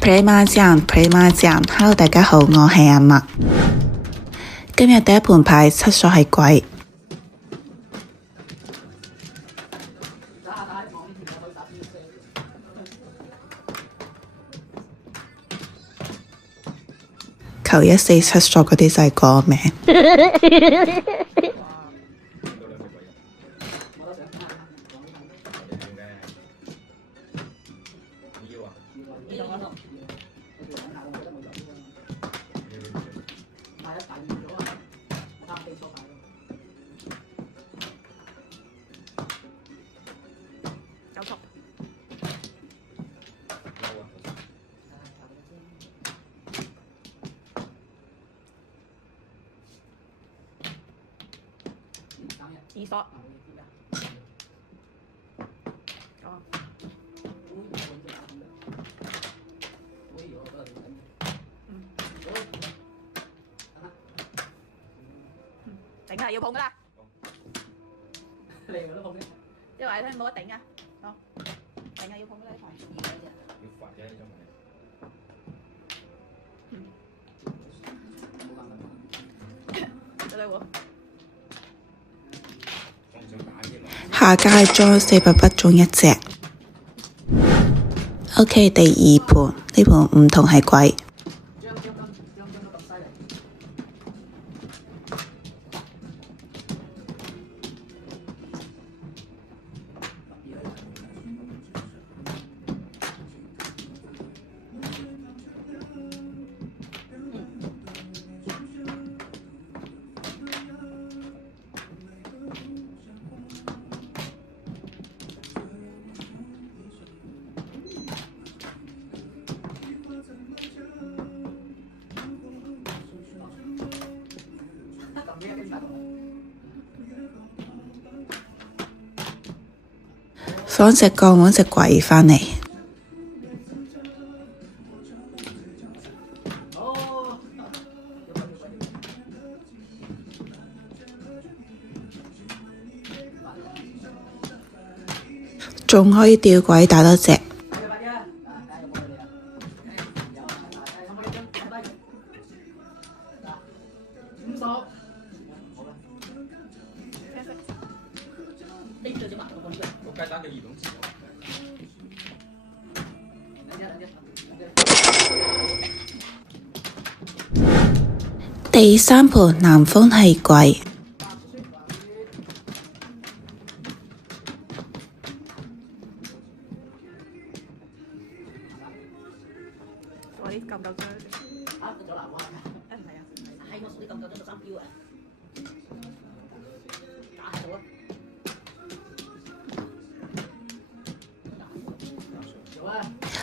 Play 麻將，Play 麻將。Hello，大家好，我係阿麥。今日第一盤牌七索係鬼。求1、4、7索嗰啲就係歌名。2索，頂啊！要碰㗎啦，因為你睇冇得頂啊，好，頂啊！要碰㗎啦呢排。要罰嘅呢種係。對喎。下屆再400筆中1隻。OK， 第2盤呢盤唔同係鬼。放隻鋼揾隻鬼返嚟。仲可以吊鬼打多隻。第3盤南風係鬼。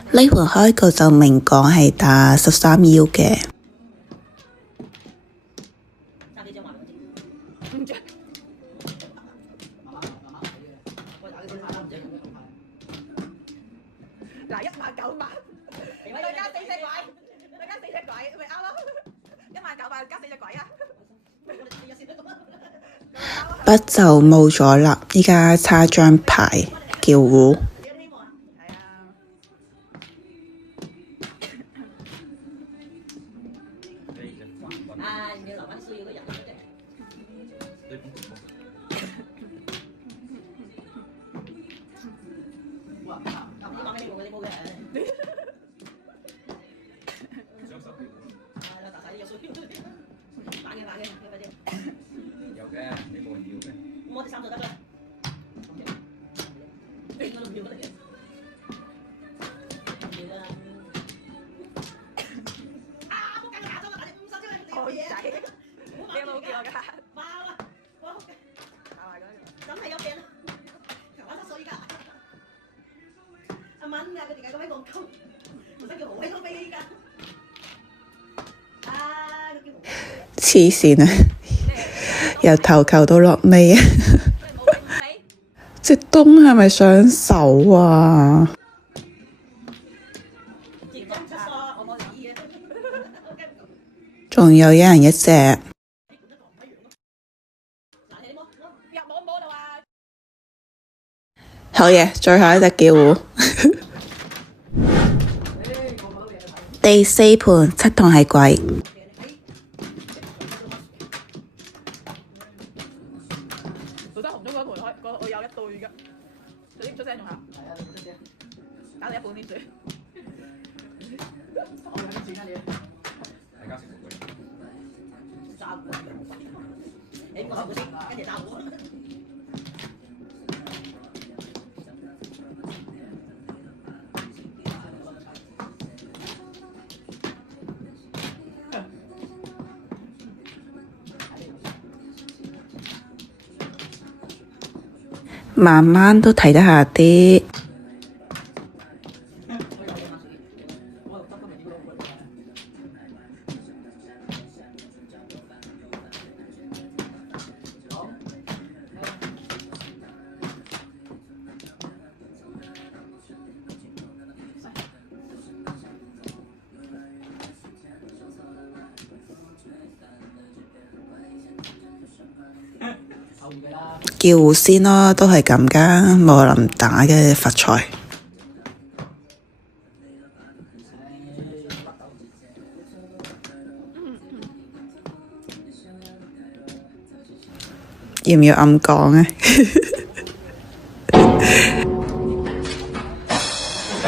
呢盤開局就明講係打13腰嘅。嗱，19000，再加4隻鬼，再加4隻鬼，咪啱咯？19000加4隻鬼啊！筆就冇咗啦，依家差張牌叫胡。黐線啊！由頭球到落尾啊！隻東係咪上手啊？仲有一人一隻。好嘢，最後一隻叫胡。第4盤7筒係鬼。做得紅中嗰盤我有一對㗎，你唔出聲仲考？係啊，你唔出聲，搞你一半先算。我揾錢啊你！大家食唔會？揸股，你唔講股先，跟住揸股。慢慢都睇得下啲。叫糊先咯，都係咁㗎，冇可能打嘅發財。要唔要暗講啊？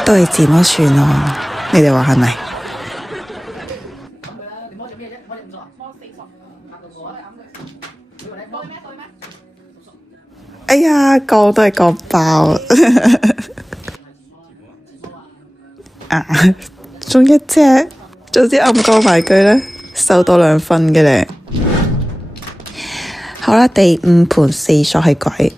都係自摸算咯，你哋話係咪？哎呀，講都係講爆啊！中一隻，早知暗講埋句啦，收多2分嘅咧。好啦，第5盤4索係鬼。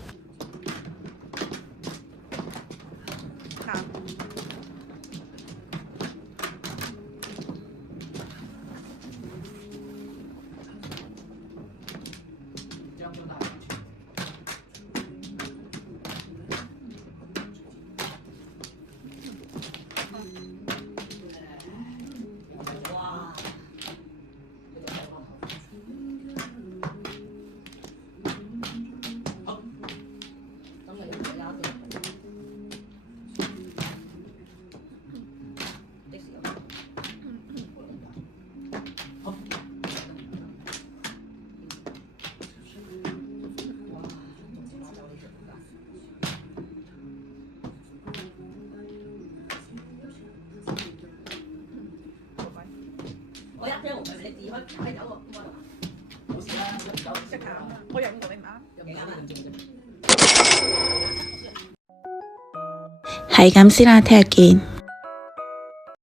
我一張紅牌你自開擺走喎，冇事啦，識下，我有5個你唔啱，有幾啱啊？係咁先啦，聽日見。